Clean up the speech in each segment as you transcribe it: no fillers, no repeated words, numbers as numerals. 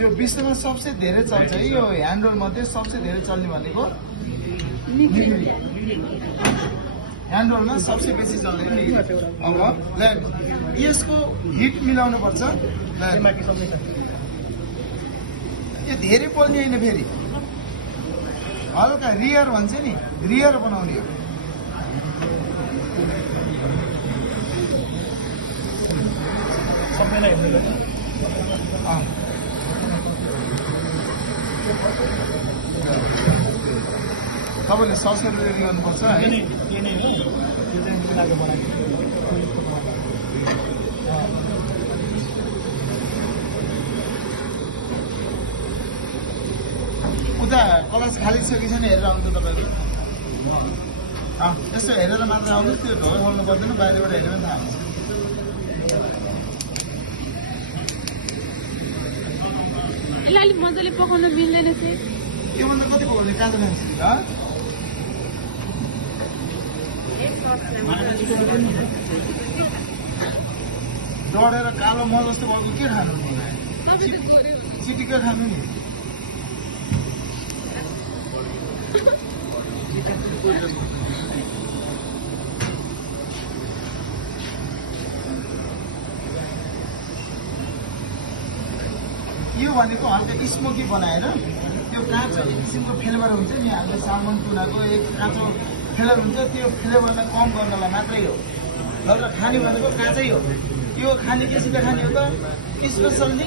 यो विश्वमा सबसे धेरै चल्छ है यो ह्यान्ड रोल मध्ये सबसे धेरै चल्ने भनेको ह्यान्ड रोलमा सबसे बेसी चल्ने अब ल यसको हिट मिलाउनु पर्छ यो धेरै पोल्ने हैन फेरि हल्का रियर भन्छ नि रियर बनाउने हो सबैलाई तपाईँले सब्सक्राइब गर्नुपर्छ है उता क्लास खाली छ कि छैन हेरेर आउँछ तपाईँले यसो हेरेर मात्र आउनु त्यो ढोल बोल्नु पर्दैन बाहिरबाट हेरेर पनि थाहा हुन्छ यसलाई अलिक मजाले पकाउन मिल्दैन चाहिँ त्यो भन्दा कति पकाउने काँचो मान्छे डढेर कालो मल जस्तो भएको के खानु चिटिक्क खानु नि यो भनेको हल्का स्मोकी बनाएर त्यो काँचो एक किसिमको फ्लेभर हुन्छ नि हामीले सालमन टुनाको एक काँचो फ्लेभर हुन्छ त्यो फ्लेभरलाई कम गर्नलाई मात्रै हो नत्र खाने भनेको काँचै हो यो खाने केसित खाने हो त स्पेसल्ली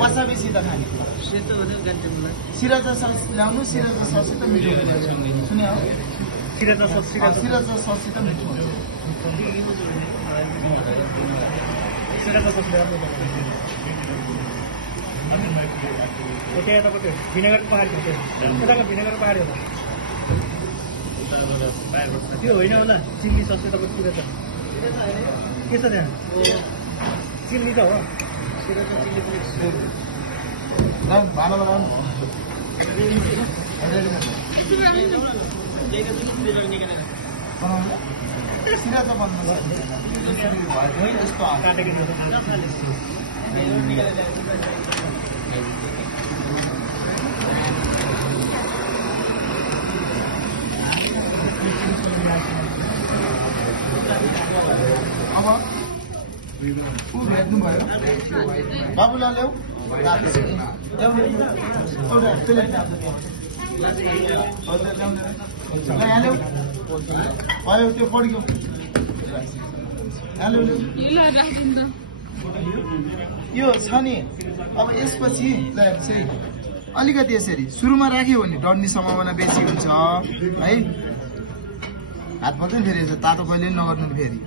वासाबीसित खाने सिराजा सस ल्याउनु सिराजा सससित मिठो हुन्छ सुने हो सिराजा सससित मिठो हुन्छ भिनेगर पहाडी भिनेगर पहाडी होला त्यो होइन होला चिल्ली सस तपाईँ के छ त्यहाँ चिल्ली त हो भाँडा बनाउनु सिराजा बन्नु यस्तो अब ऊ भेट्नु भयो बाबुलाई ल्याऊ भयो त्यो पड्क्यो यो छ नि अब यसपछि चाहिँ अलिकति यसरी सुरुमा राख्यो भने डढ्ने सम्भावना बेसी हुन्छ है हात पर्छ नि फेरि तातो कहिले नगर्नु नि फेरि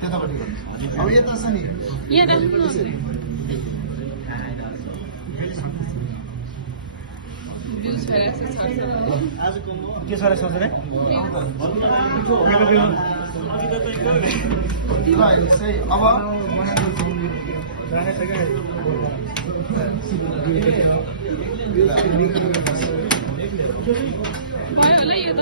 त्यतापट्टि गर्नु अब यता छ नि के छ सोच्ने अब भयो होला यो त